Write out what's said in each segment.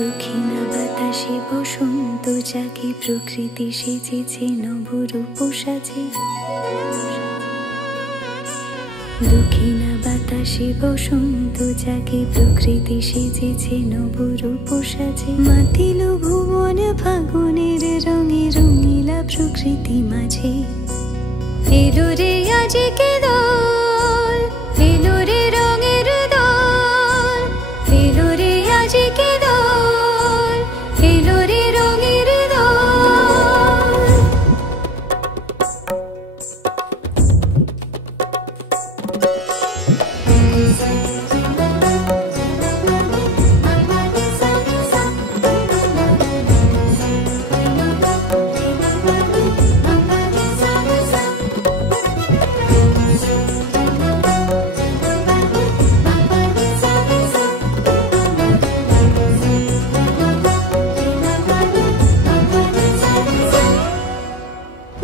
দক্ষিণা বাতাসে বসন্ত জাগে, প্রকৃতি সেজেছে নবরূপ সাজে। দক্ষিণা বাতাসে বসন্ত জাগে, প্রকৃতি সেজেছে নবরূপ সাজে। মাতিল ভুবন ফাগুনের রঙে, রঙিলা প্রকৃতি মাঝে। এলো রে আজকে দোল, এলো রে রঙের দোল, এলো রে আজকে দোল, এলো রে রঙের দোল।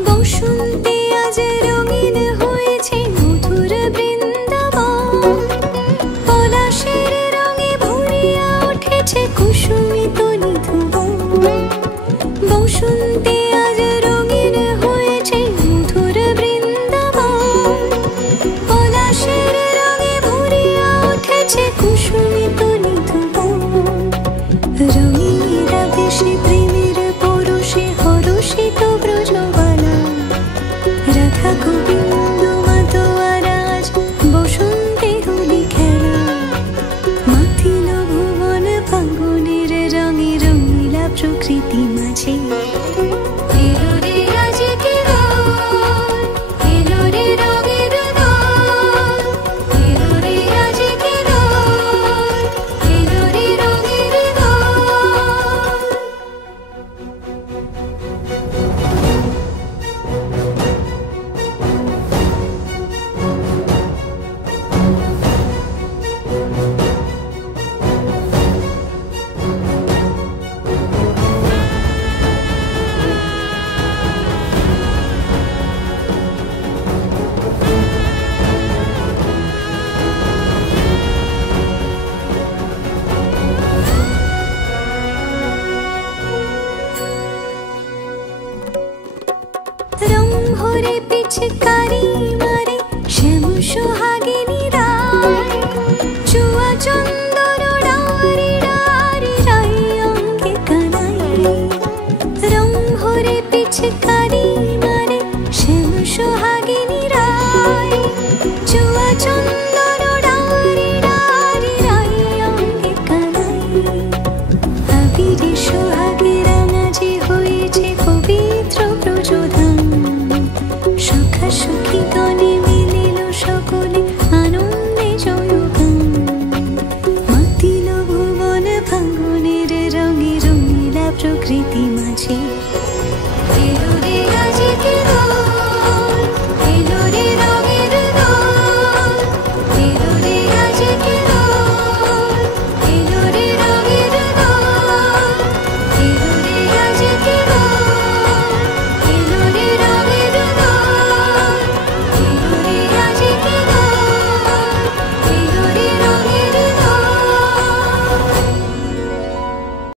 বসন্তে আজ রঙিন হয়েছে মধুর বৃন্দাবন, পলাশের রঙে ভরিয়া উঠেছে কুসুমিত নিধুবন। বসন্তে আজ রঙিন হয়েছে মধুর বৃন্দাবন, পলাশের রঙে ভরিয়া উঠেছে কুসুমিত নিধুবন। রঙিনীরা বেশি প্রেমের পরশে হরষিত ব্রজবালা, রাধা গোবিন্দ মাতোয়ারাজ বসন্তে হোলি খেলা। মাতিল ভুবন ফাগুনের রঙে, রঙিলা প্রকৃতি মাঝে। এলো রে আজকে দোল, এলো রে রঙের দোল, এলো রে আজকে দোল, এলো রে রঙের দোল। রং ভরে পিচকারি মারে শ্যাম সোহাগিনী রায়, চুয়া চন্দন ডারি ডারি রাই অঙ্গে কানাই। রং ভরে পিচকারি মারে শ্যাম সোহাগিনী রায়, চুয়া চন্দন ডারি ডারি রাই অঙ্গে কানাই। আবিরে সোহাগে রাঙাজি হয়েছে পবিত্র ব্রজধাম, সখা সখী গণে মিলিল সকলে আনন্দে জয়গান। মাতিল ভুবন ফাগুনের রঙে, রঙিলা প্রকৃতি মাঝে।